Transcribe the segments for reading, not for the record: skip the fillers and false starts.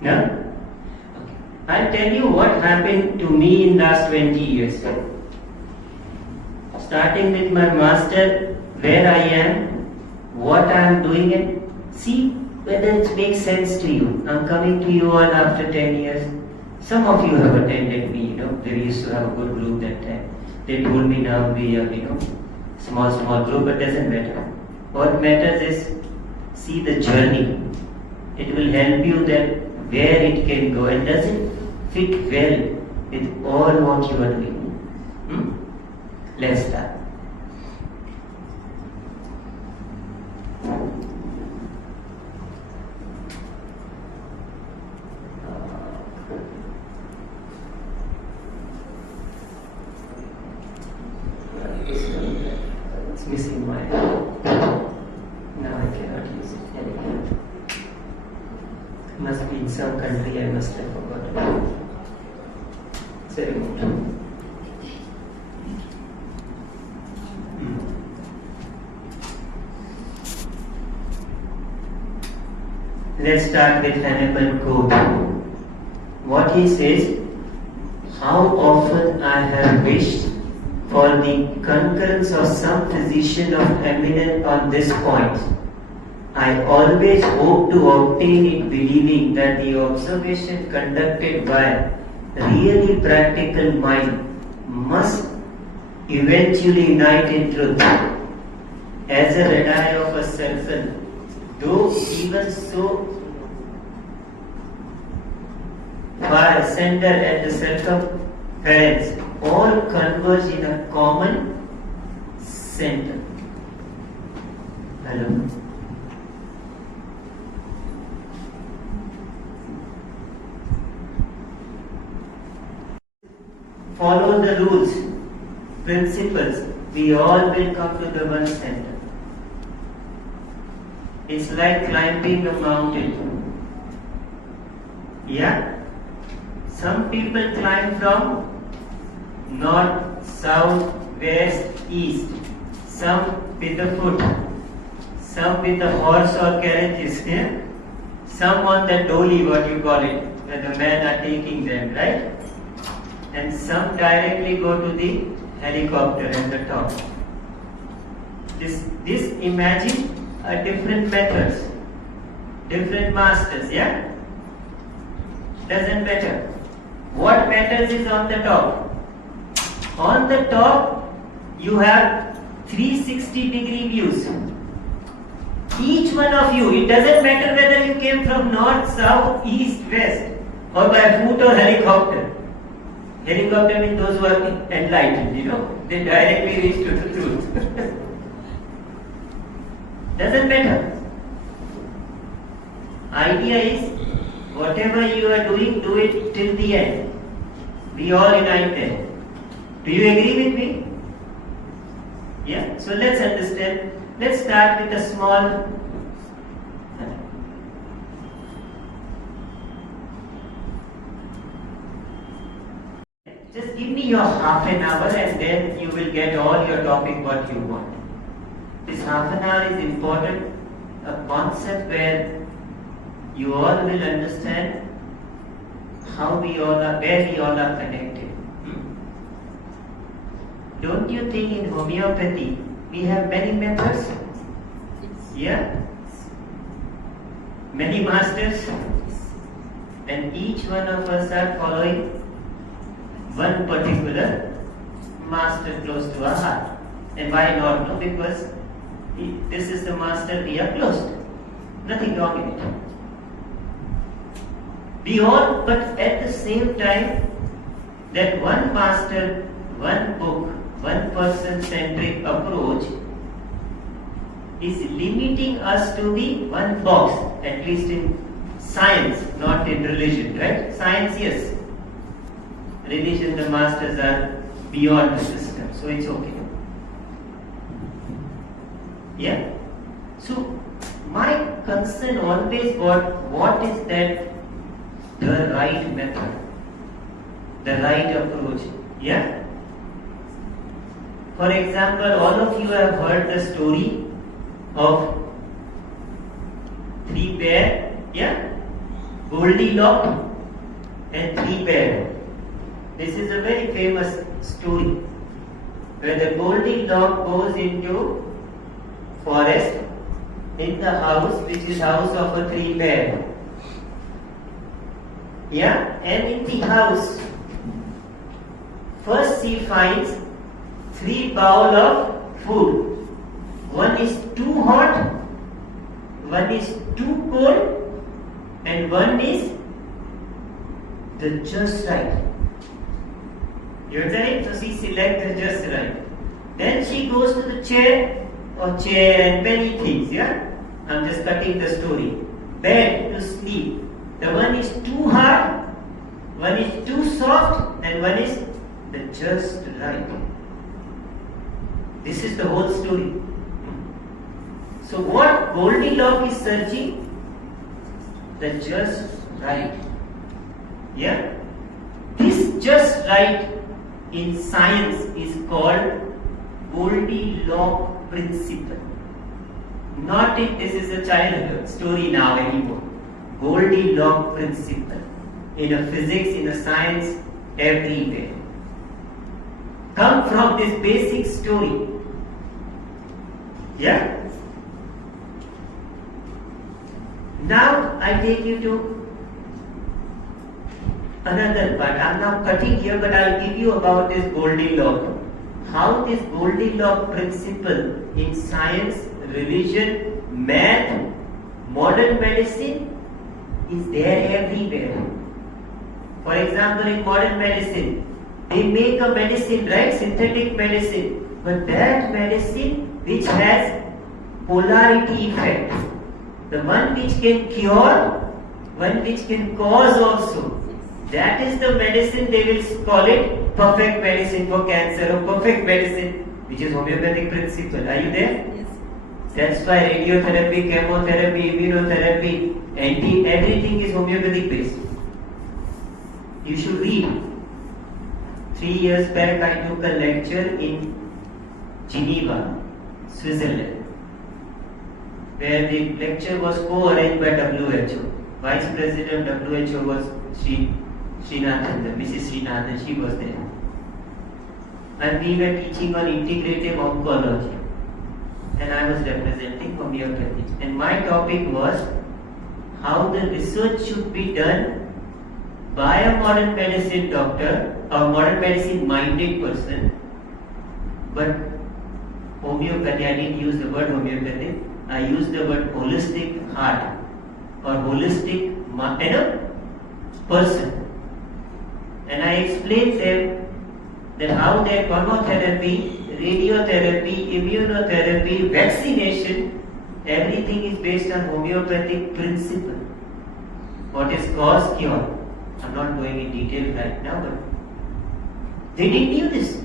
No? Okay. I'll tell you what happened to me in last 20 years. Starting with my master, where I am, what I am doing, and see whether it makes sense to you. I'm coming to you all after 10 years. Some of you have attended me, they used to have a good group that time. They told me now we have, small group, but doesn't matter. What matters is see the journey. It will help you that where it can go, and does it fit well with all what you are doing. Let's start. It's missing my. Now I cannot use it anymore. Must be in some country, I must have forgotten. It's very remote. Let's start with Hannibal quote. What he says, how often I have wished for the concurrence of some physician of eminence on this point. I always hope to obtain it, believing that the observation conducted by really practical mind must eventually unite in truth. As a radii of a circle, though even so far center at the circumference, all converge in a common center. Hello. Follow the rules, principles, we all will come to the one center. It's like climbing a mountain. Yeah? Some people climb from north, south, west, east. Some with the foot. Some with the horse or carriages. Yeah? Some on the dolly, what you call it, where the men are taking them, right? And some directly go to the helicopter at the top. This imagine different methods, different masters, yeah? Doesn't matter. What matters is on the top. On the top, you have 360-degree views. Each one of you, it doesn't matter whether you came from north, south, east, west, or by foot or helicopter. Helicopter means those who are enlightened, they directly reach to the truth. Doesn't matter. Idea is, whatever you are doing, do it till the end. We all unite there. Do you agree with me? Yeah? So let's understand. Let's start with a small. Just give me your half an hour and then you will get all your topic what you want. This half an hour is important, a concept where you all will understand how we all are, where we all are connected. Don't you think in homeopathy we have many methods? Yeah? Many masters? And each one of us are following one particular master close to our heart. And why not? No, because this is the master we are close to. Nothing wrong in it. We all, but at the same time, that one master, one book, one person-centric approach is limiting us to the one box, at least in science, not in religion, right? Science, yes. Religion, the masters are beyond the system, so it's okay. Yeah? So, my concern always what is that the right method, the right approach. Yeah? For example, all of you have heard the story of 3 bears. Yeah? Goldilocks and Three Bears. This is a very famous story where the Goldilocks goes into forest in the house which is house of a three bear. Yeah, and in the house first she finds three bowl of food. One is too hot, one is too cold, and one is the just right. You understand? So she selects the just right. Then she goes to the chair and many things. Yeah, I'm just cutting the story. Bed to sleep. The one is too hard, one is too soft, and one is the just right. This is the whole story. So what Goldilocks is searching? The just right. Yeah? This just right in science is called Goldilocks principle. Not if this is a childhood story now anymore. Goldilocks principle. In a physics, in a science, everywhere. Come from this basic story. Yeah? Now I take you to another part. I'm now cutting here, but I'll give you about this Goldilocks. How this Goldilocks principle in science, religion, math, modern medicine is there everywhere. For example, in modern medicine, they make a medicine, right? Synthetic medicine. But that medicine which has polarity effect. The one which can cure, one which can cause also. That is the medicine, they will call it perfect medicine for cancer or perfect medicine, which is homeopathic principle. Are you there? Yes. That's why radiotherapy, chemotherapy, immunotherapy, everything is homeopathic based. You should read. 3 years back I took a lecture in Geneva, Switzerland, where the lecture was co-arranged by WHO. Vice President of WHO was Srinathanda, Mrs. Srinathanda, she was there. And we were teaching on integrative oncology. And I was representing homeopathy. And my topic was how the research should be done by a modern medicine doctor or modern medicine minded person. But homeopathy, I didn't use the word homeopathy, I used the word holistic heart or holistic person. And I explained them that how their chemotherapy, radiotherapy, immunotherapy, vaccination, everything is based on homeopathic principle. What is cause, cure. I'm not going in detail right now, but they didn't do this.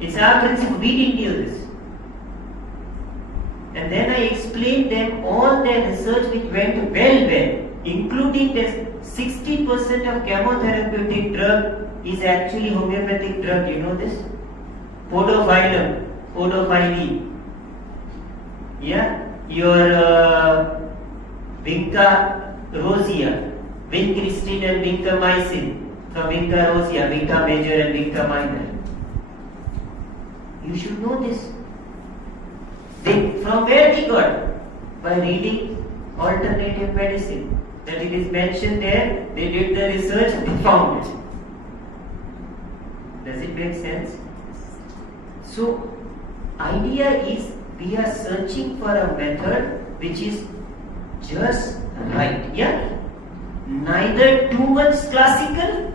It's our principle, we didn't do this. And then I explained them all their research which went well, including that 60% of chemotherapeutic drug is actually homeopathic drug. You know this? Podophyllin. Yeah? Your Vinca rosea, vincristin and vincomycin, from Vinca rosea, Vinca major and Vinca minor. You should know this. From where they got? By reading alternative medicine. That it is mentioned there, they did the research, they found it. Does it make sense? So, idea is we are searching for a method which is just right. Yeah? Neither too much classical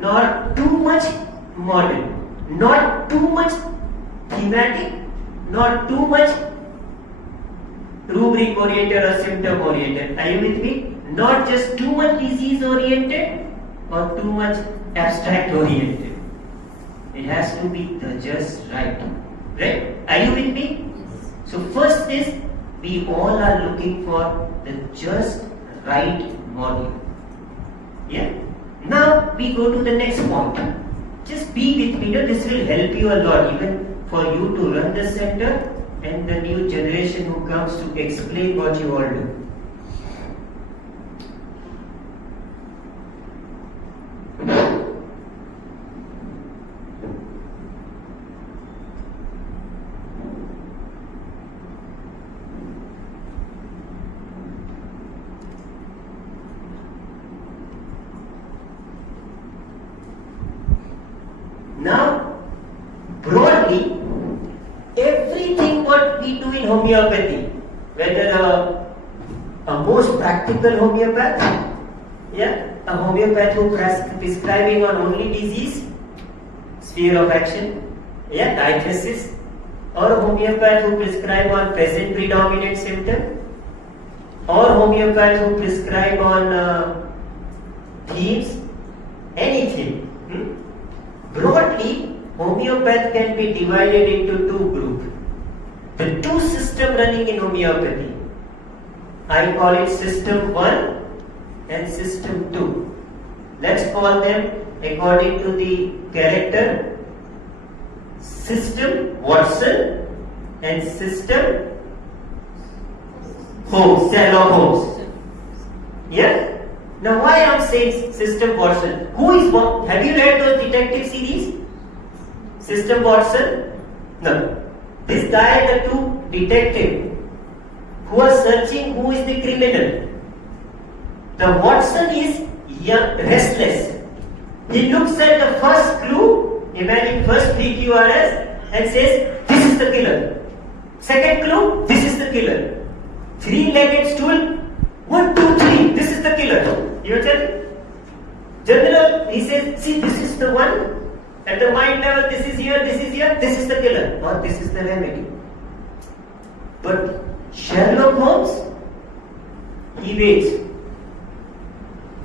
nor too much modern. Not too much thematic, not too much rubric oriented or symptom oriented. Are you with me? Not just too much disease oriented or too much abstract oriented. It has to be the just right. Right? Are you with me? Yes. So first is we all are looking for the just right model. Yeah? Now we go to the next point. Just be with me. This will help you a lot, even for you to run the center and the new generation who comes to explain what you all do. most practical homeopath, yeah, a homeopath who prescribing on only disease, sphere of action, yeah, diathesis, or a homeopath who prescribe on present predominant symptom, or homeopath who prescribe on themes, anything. Broadly, homeopath can be divided into two groups. The two systems running in homeopathy, I call it system 1 and system 2. Let's call them according to the character, system Watson and system Holmes, Sherlock Holmes. Yeah? Now why I am saying system Watson? Who is what? Have you read those detective series? System Watson? No. This guy, the two detectives who are searching who is the criminal. The Watson is restless. He looks at the first clue, imagine first PQRS, and says, this is the killer. Second clue, this is the killer. Three-legged stool, 1, 2, 3, this is the killer. You understand? General, he says, see, this is the one. At the mind level, this is here, this is the killer, or this is the remedy. But Sherlock Holmes, he waits.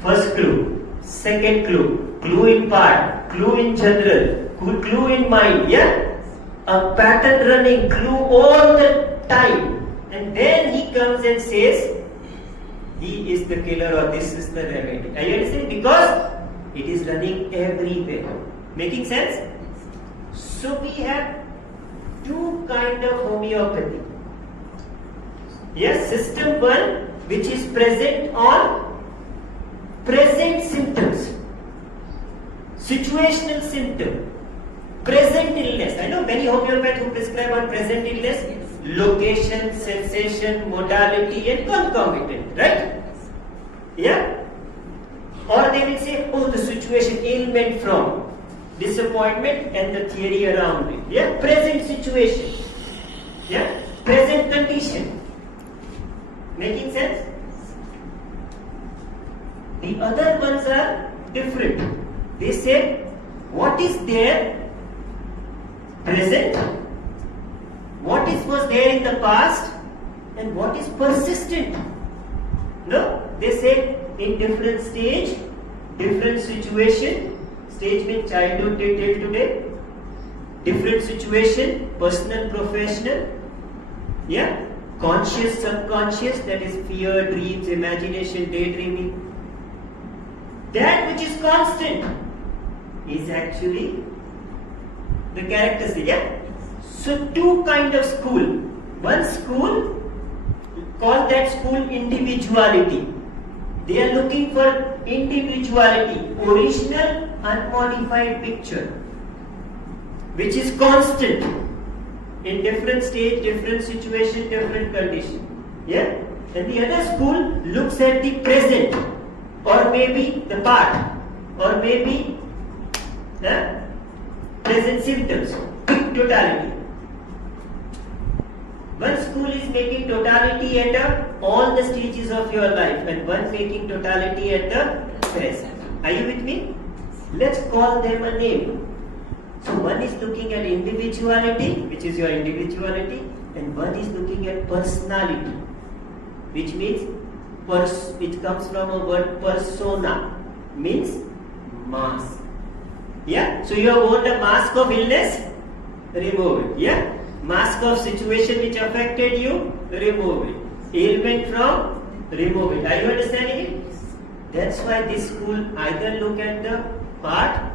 First clue, second clue, clue in part, clue in general, clue in mind, yeah? A pattern running, clue all the time. And then he comes and says, he is the killer or this is the remedy. Are you understanding? Because it is running everywhere. Making sense? So we have two kind of homeopathy. Yes, system 1 which is present on present symptoms, situational symptom, present illness. I know many homeopaths who prescribe on present illness, location, sensation, modality and concomitant, right? Yeah? Or they will say, oh, the situation, ailment from disappointment and the theory around it. Yeah? Present situation. Yeah? Present condition. Making sense? The other ones are different. They say, what is there present, what was there in the past, and what is persistent. No? They say in different stage, different situation, stage means childhood till today, different situation, personal, professional, yeah, conscious, subconscious, that is fear, dreams, imagination, daydreaming. That which is constant is actually the characteristic, yeah? So two kind of school. One school, call that school individuality. They are looking for individuality, original, unmodified picture, which is constant in different stage, different situation, different condition. Yeah? And the other school looks at the present, or maybe the part, or maybe the present symptoms, totality. One school is making totality at all the stages of your life, and one making totality at the present. Are you with me? Let's call them a name. So one is looking at individuality, which is your individuality, and one is looking at personality, which means it comes from a word persona, means mask. Yeah? So you have worn a mask of illness, remove it. Yeah? Mask of situation which affected you, remove it. Ailment from, remove it. Are you understanding it? That's why this school either look at the part,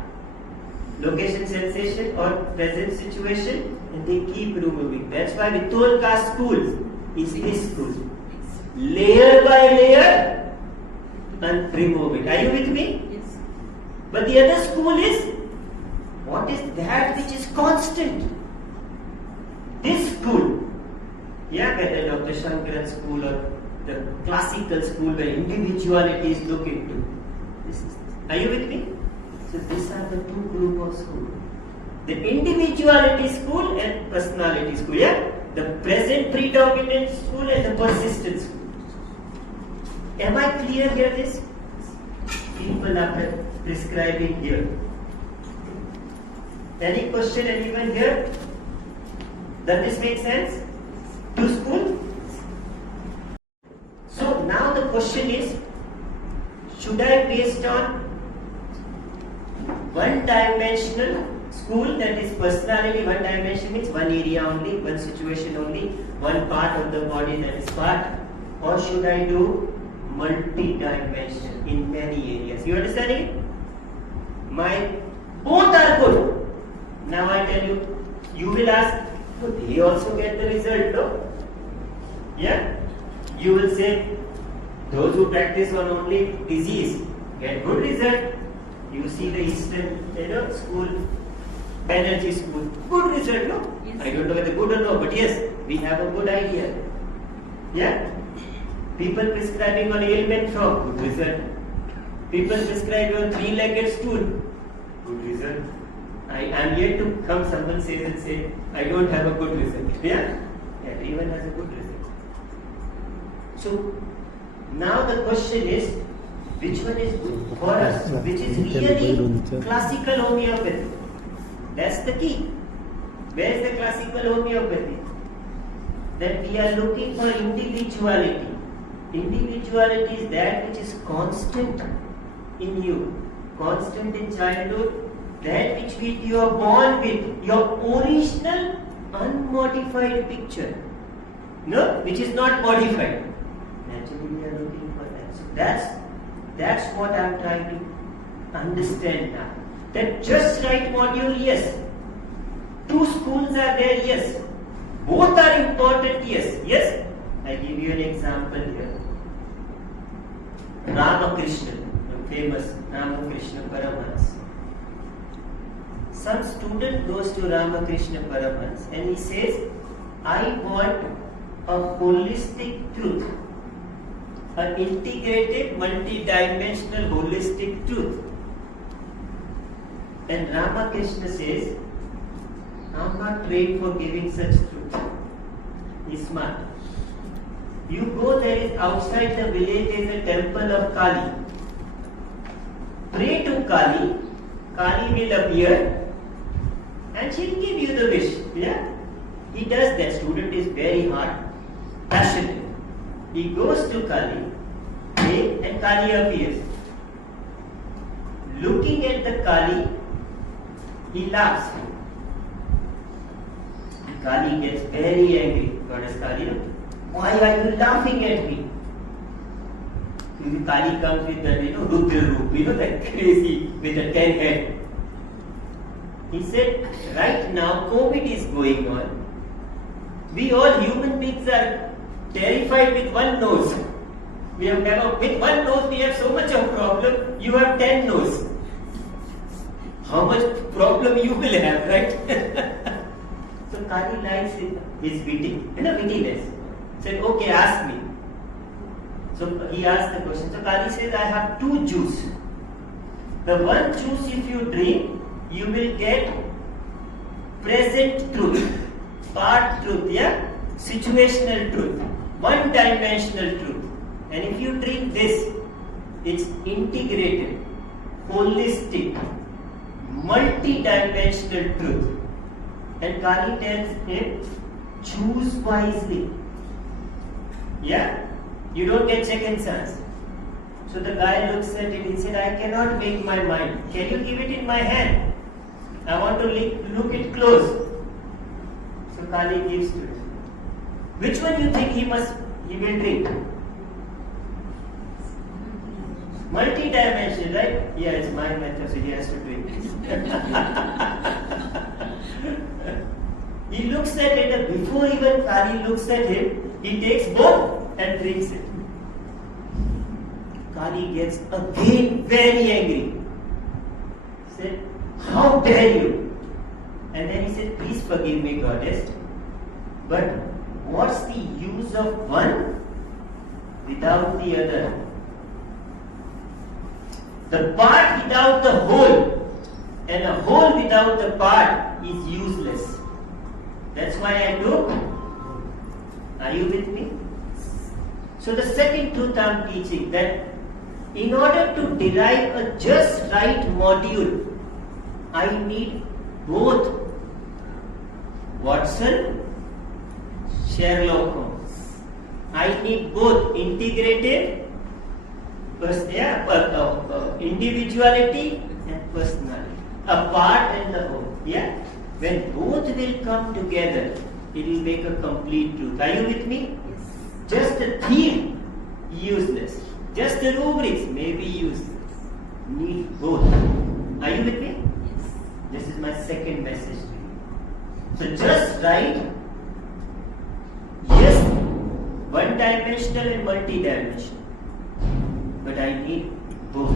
location, sensation or present situation, and they keep removing. That's why Vitolka school is this school. Layer by layer and remove it. Are you with me? Yes. But the other school is, what is that which is constant? This school, yeah, whether Dr. Shankaran school or the classical school where individuality is looked into. Are you with me? So these are the two group of school. The individuality school and personality school, yeah? The present predominant school and the persistent school. Am I clear here this? People are prescribing here. Any question, anyone here? Does this make sense? To school? So now the question is, should I based on one-dimensional school, that is personality, one dimension means one area only, one situation only, one part of the body, that is part, or should I do multi-dimensional in many areas? You understand it? Both are good. Now I tell you, you will ask, so they also get the result, no? Yeah? You will say, those who practice on only disease get good result. You see the Eastern, school, Banerjee school, good result, no? Yes. I don't know whether good or no, but yes, we have a good idea. Yeah? People prescribing on ailment frog, good result. People prescribing on three-legged stool, good result. I am yet to come, someone says and say, I don't have a good result. Yeah? Everyone has a good result. So, now the question is, which one is good for us? Which is really classical homeopathy? That's the key. Where is the classical homeopathy? That we are looking for individuality. Individuality is that which is constant in you, constant in childhood, that which you are born with, your original unmodified picture, no, which is not modified. Naturally, we are looking for that. So that's what I am trying to understand now. That just right module, yes. Two schools are there, yes. Both are important, yes. Yes. I give you an example here. Ramakrishna, the famous Ramakrishna Paramahansa. Some student goes to Ramakrishna Paramahansa and he says, I want a holistic truth, an integrated, multi-dimensional, holistic truth. And Ramakrishna says, I am not trained for giving such truth. He's smart. You go, there is outside the village is a temple of Kali. Pray to Kali, Kali will appear and she'll give you the wish. Yeah? He does that. Student is very hard, passionate. He goes to Kali, and Kali appears. Looking at the Kali, he laughs. Kali gets very angry. Goddess Kali, why are you laughing at me? Kali comes with the Rudra Roop, that crazy with a 10 head. He said, right now COVID is going on. We all human beings are terrified with one nose. We have with one nose we have so much of problem. You have 10 nose. How much problem you will have, right? So Kali likes his witty, wittiness. Said, okay, ask me. So he asked the question. So Kali says, I have two juice. The one juice, if you drink, you will get present truth, part truth, yeah? Situational truth, one-dimensional truth. And if you drink this, it's integrated, holistic, multi-dimensional truth. And Kali tells him, choose wisely. Yeah? You don't get second chance. So the guy looks at it, he said, I cannot make my mind. Can you give it in my hand? I want to look it close. So Kali gives to it. Which one you think he will drink? Multi-dimensional, right? Yeah, it's my method, so he has to drink it. He looks at it, and before even Kali looks at him, he takes both and drinks it. Kali gets again very angry. He said, how dare you? And then he said, please forgive me, goddess, but what's the use of one without the other? The part without the whole and a whole without the part is useless. That's why I took. Are you with me? So the second truth I am teaching, that in order to derive a just right module, I need both Watson, Sherlock Holmes. I need both integrated individuality and personality, a part and the whole. Yeah, when both will come together, it will make a complete truth. Are you with me? Yes. Just a theme, useless. Just the rubrics may be useless. Need both. Are you with me? Yes. This is my second message to you. So just right, yes, one-dimensional and multi-dimensional. But I need both.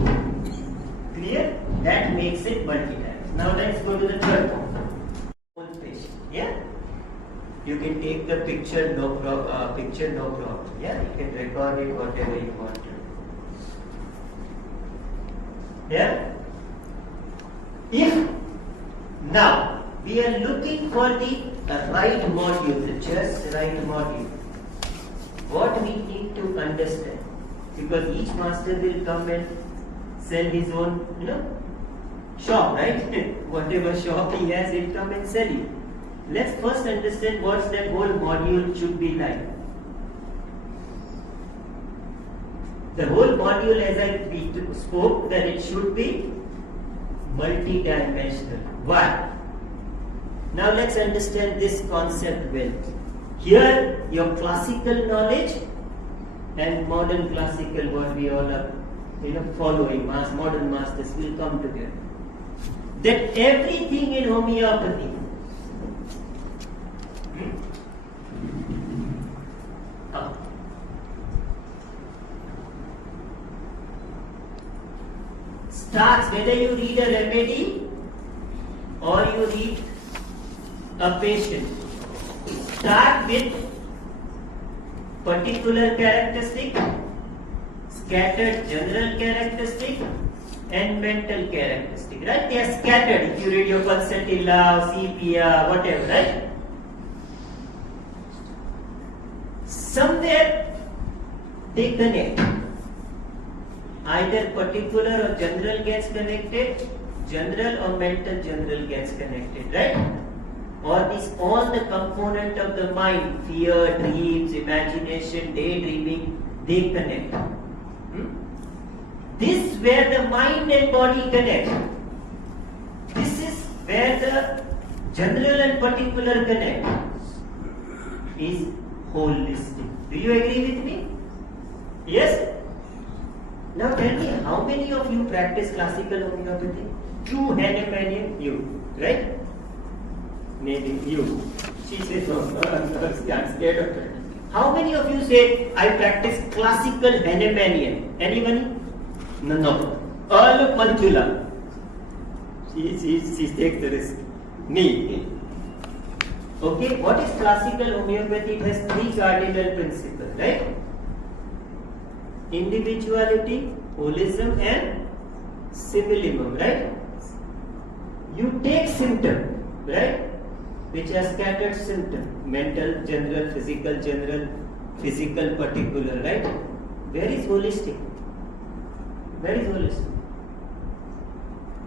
Clear? That makes it multi-dimensional. Now let's go to the third one. Yeah? You can take the picture, no problem. Yeah, you can record it whatever you want to. Yeah? If now we are looking for the right module, the just right module, what we need to understand, because each master will come and sell his own, shop, right? Whatever shop he has, he'll come and sell it. Let's first understand what that whole module should be like. The whole module, as I spoke, that it should be multi-dimensional. Why? Now let's understand this concept well. Here, your classical knowledge and modern classical, what we all are following, modern masters will come together. That everything in homeopathy starts, whether you read a remedy or you read a patient, start with particular characteristic, scattered general characteristic, and mental characteristic, right? They are scattered. If you read your pulsatilla, sepia, whatever, right? Somewhere they connect. Either particular or general gets connected, general or mental general gets connected, right? Or this all the component of the mind, fear, dreams, imagination, daydreaming, they connect. This is where the mind and body connect. This is where the general and particular connect. Is holistic. Do you agree with me? Yes? Now tell me, how many of you practice classical homeopathy? True Hahnemannian, you, right? Maybe you. She says, no, I'm scared of it. How many of you say, I practice classical Hahnemannian? Anyone? No. All of Manchula. She takes the risk. Me. Okay, what is classical homeopathy? It has three cardinal principles, right? Individuality, holism, and similimum, right? You take symptom, right? Which are scattered symptom, mental, general, physical, particular, right? Where is holistic? Where is holistic?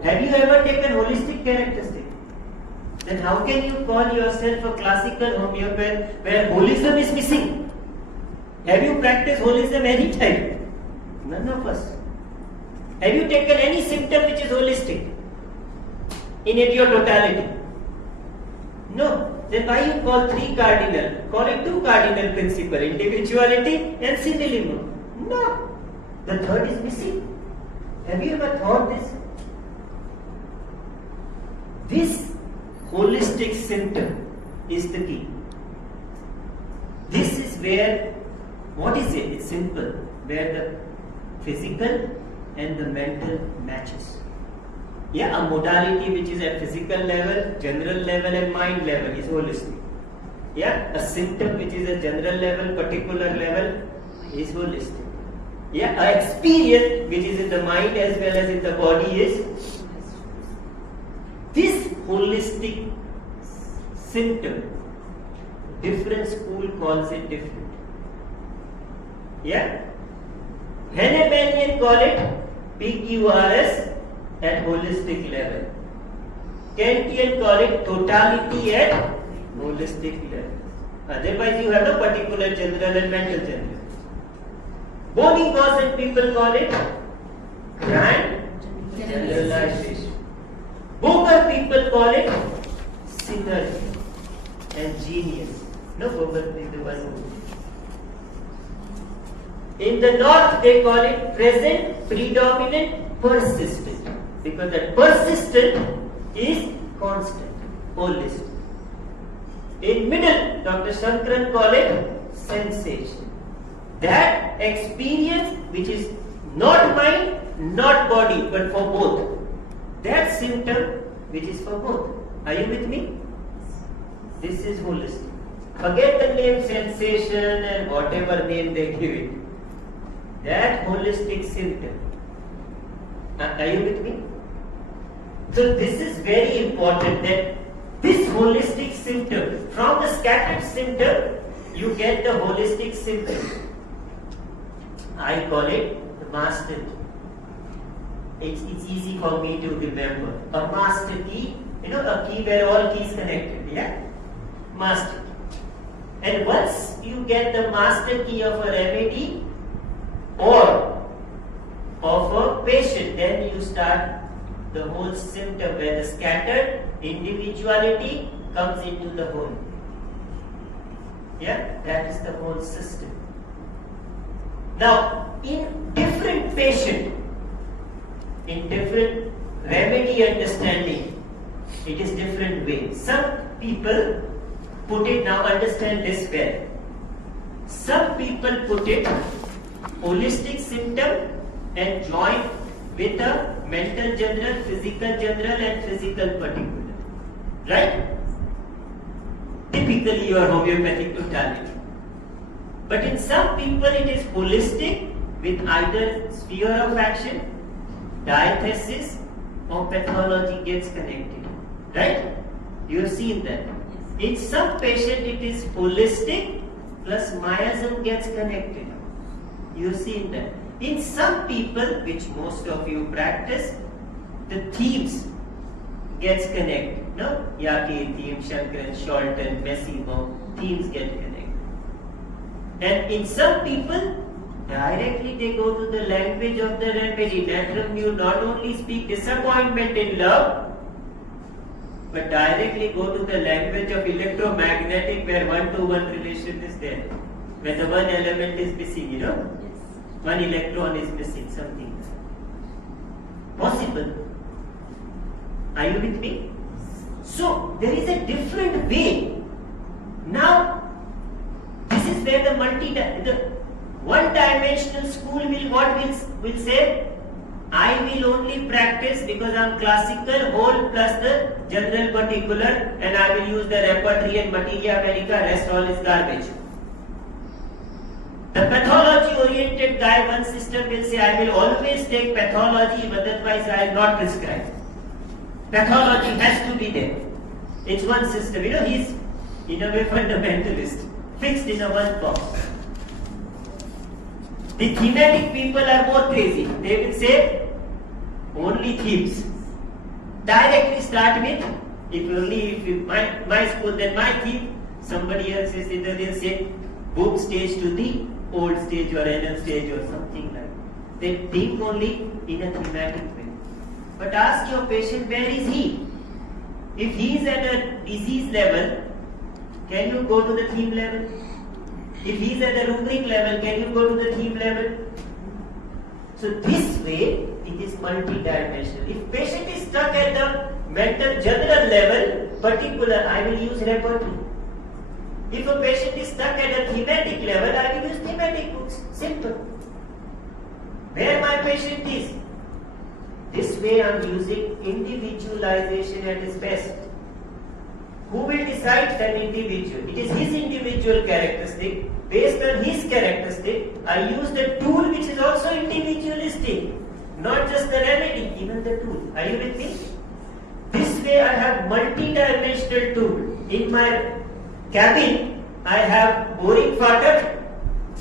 Have you ever taken holistic characteristic? Then how can you call yourself a classical homeopath where holism is missing? Have you practiced holism any time? None of us. Have you taken any symptom which is holistic in your totality? No. Then why you call three cardinal? Call it two cardinal principle, individuality and similimum. No. The third is missing. Have you ever thought this? This holistic symptom is the key. This is where, what is it? It's simple. Where the physical and the mental matches. Yeah, a modality which is at physical level, general level and mind level is holistic. Yeah, a symptom which is at general level, particular level is holistic. Yeah, an experience which is in the mind as well as in the body is this holistic symptom. Different school calls it different. Yeah? Hahnemannian call it PQRS at holistic level. Kantian call it totality at holistic level. Otherwise you have no particular general and mental general. Bonny-Gaussian people call it grand generalization. Boger people call it synergy and genius. No, Boger is the one who. In the north they call it present, predominant, persistent. Because that persistent is constant, holistic. In middle, Dr. Shankaran call it sensation. That experience which is not mind, not body, but for both. That symptom which is for both. Are you with me? This is holistic. Forget the name sensation and whatever name they give it. That holistic symptom. Are you with me? So this is very important, that this holistic symptom, from the scattered symptom, you get the holistic symptom. I call it the master key. It's easy for me to remember. A master key, a key where all keys connected, yeah? Master key. And once you get the master key of a remedy or of a patient, then you start the whole symptom where the scattered individuality comes into the whole. Yeah, that is the whole system. Now, in different patient, in different remedy understanding, it is different way. Some people put it, now understand this well. Some people put it holistic symptom and join with a mental general, physical general and physical particular. Right? Typically your homeopathic totality. But in some people it is holistic with either sphere of action, diathesis or pathology gets connected. Right? You have seen that. In some patient it is holistic plus miasm gets connected. You have seen that. In some people, which most of you practice, the themes gets connected. No? Yaki theme, Shankaran, Sholton, Massimo, themes get connected. And in some people, directly they go to the language of the remedy. Natrum, you not only speak disappointment in love, but directly go to the language of electromagnetic where one-to-one relation is there. Where the one element is missing, one electron is missing, something. Possible. Are you with me? So, there is a different way. Now, this is where the one-dimensional school will say, I will only practice because I am classical, whole plus the general particular, and I will use the repertory and materia medica, rest all is garbage. The pathology-oriented guy, one system will say, I will always take pathology, otherwise I will not prescribe. Pathology has to be there. It's one system. He's in a way fundamentalist, fixed in a one box. The thematic people are more crazy. They will say, only themes. Directly start with, if my school, then my theme. Somebody else is either they'll say, boom stage to the old stage or NL stage or something like that. They think only in a thematic way. But ask your patient, where is he? If he is at a disease level, can you go to the theme level? If he is at the rubric level, can you go to the theme level? So this way, it is multi-dimensional. If patient is stuck at the mental general level, particular, I will use repertory. If a patient is stuck at a thematic level, I will use thematic books. Simple. Where my patient is. This way I am using individualization at its best. Who will decide that individual? It is his individual characteristic. Based on his characteristic, I use the tool which is also individualistic. Not just the remedy, even the tool. Are you with me? This way I have multi-dimensional tool. In my cabin, I have boring Fatak,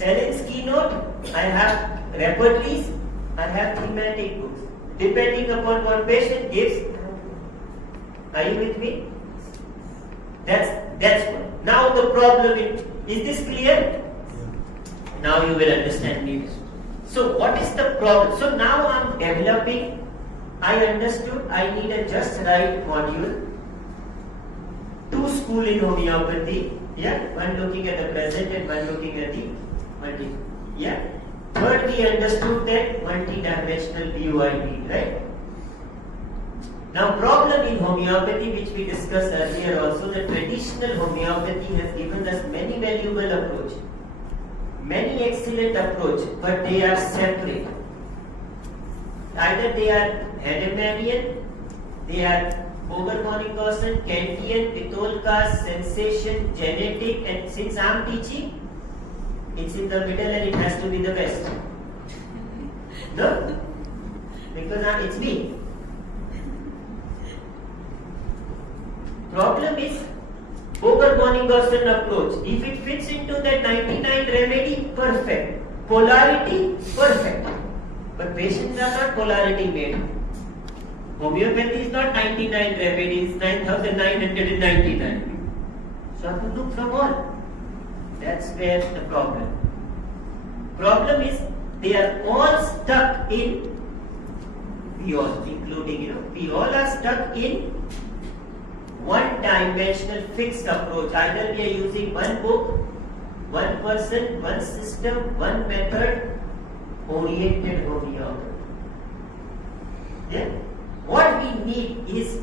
Allen's keynote, I have repertories, I have thematic books. Depending upon what patient gives. Are you with me? That's what. Now the problem is this clear? Now you will understand me. So what is the problem? So now I'm developing. I understood I need a just right module. 2 schools in homeopathy. Yeah, one looking at the present and one looking at the multi. Yeah. Third, we understood that multi-dimensional view I need, right? Now, problem in homeopathy, which we discussed earlier also, the traditional homeopathy has given us many valuable approach, many excellent approach, but they are separate. Either they are Hahnemannian, they are Boger-Bonning-Gaussen, Kantian, Pitolkas, sensation, genetic, and since I am teaching, it's in the middle and it has to be the best. No? Because it's me. Problem is Boger-Bonning-Gaussen approach. If it fits into that 99 remedy, perfect. Polarity, perfect. But patients are not polarity made. Homeopathy is not 99 remedies, 9,999. So I have to look from all. That's where the problem. Problem is they are all stuck in, we all, including we all are stuck in one-dimensional fixed approach. Either we are using one book, one person, one system, one method, oriented homeopathy. Yeah? What we need is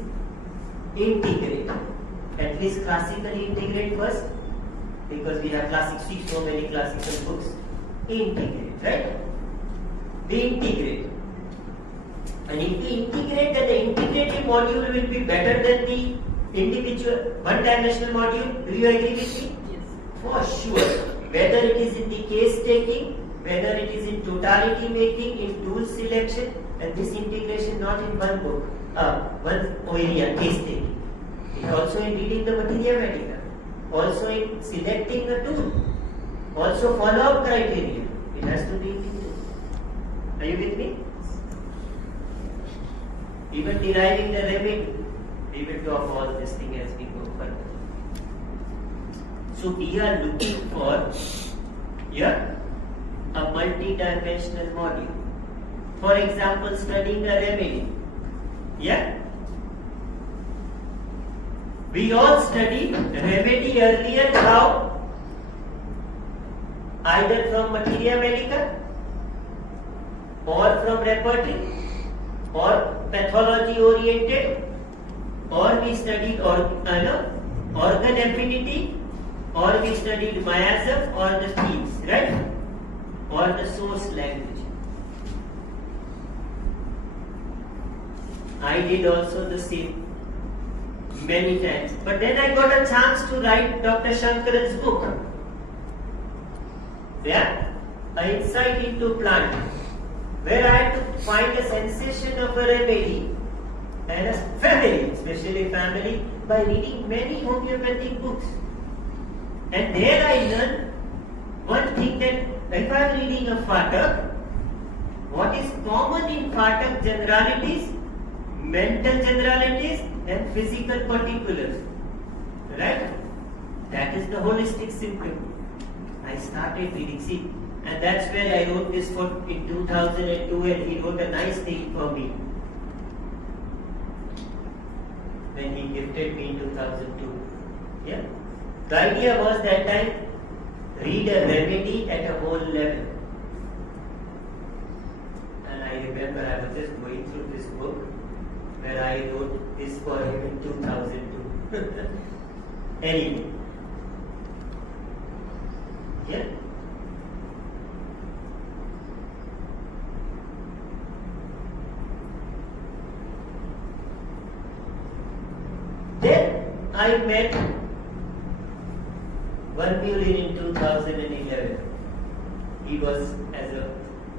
integrate. At least classically integrate first. Because we have see so many classical books. Integrate, right? We integrate. And if we integrate, then the integrative module will be better than the individual one-dimensional module. Do you agree with me? Yes. For sure. Whether it is in the case taking, whether it is in totality making, in tool selection, and this integration not in one book, one area, case taking. It also in reading the materia medica. Also in selecting a tool, also follow-up criteria. It has to be integrated. Are you with me? Even deriving the remedy, we will talk all this thing as we go further. So we are looking for a multi-dimensional module. For example, studying a remedy. Yeah? We all studied remedy earlier how? Either from materia medica or from repertory or pathology oriented, or we studied organ affinity, or we studied miasm or the themes, right? Or the source language. I did also the same. Many times. But then I got a chance to write Dr. Shankaran's book. Yeah? An insight into plant. Where I had to find a sensation of a remedy and a family, especially family, by reading many homeopathic books. And there I learned one thing, that if I am reading a Phatak, what is common in Phatak generalities, mental generalities, and physical particulars, right? That is the holistic symptom. I started reading, see, and that's where I wrote this for in 2002, and he wrote a nice thing for me when he gifted me in 2002. Yeah, the idea was that time read a remedy at a whole level, and I remember I was just going through this book where I wrote this for him in 2002. Anyway. Yeah. Then I met Van Buren in 2011. He was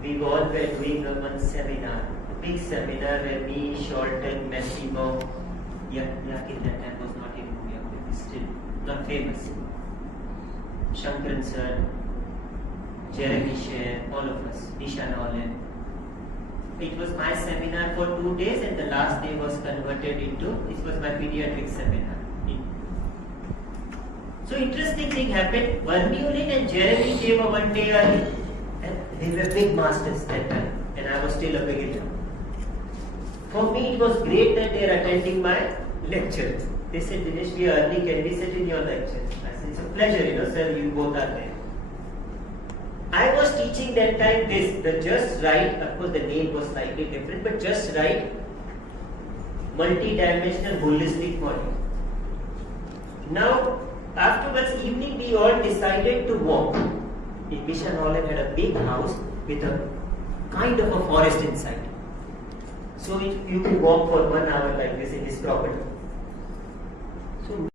we all were doing one seminar. Big seminar where me, Sholton, Massimo, Yakin that time was not in homeopathy, still not famous. Shankaran sir, Jeremy Sher, all of us, Nisha Nolan. It was my seminar for 2 days, and the last day was converted into, it was my pediatric seminar. So interesting thing happened. Vermeulen and Jeremy came one day early, and they were big masters that time, and I was still a beginner. For me, it was great that they are attending my lectures. They said, Dinesh, we are early, can we sit in your lecture? I said, it's a pleasure, sir, you both are there. I was teaching that time this, the Just Right, of course the name was slightly different, but Just Right, multi-dimensional holistic body. Now, afterwards evening we all decided to walk. In Mission Holland had a big house with a kind of a forest inside. So you can walk for 1 hour like this in this property. So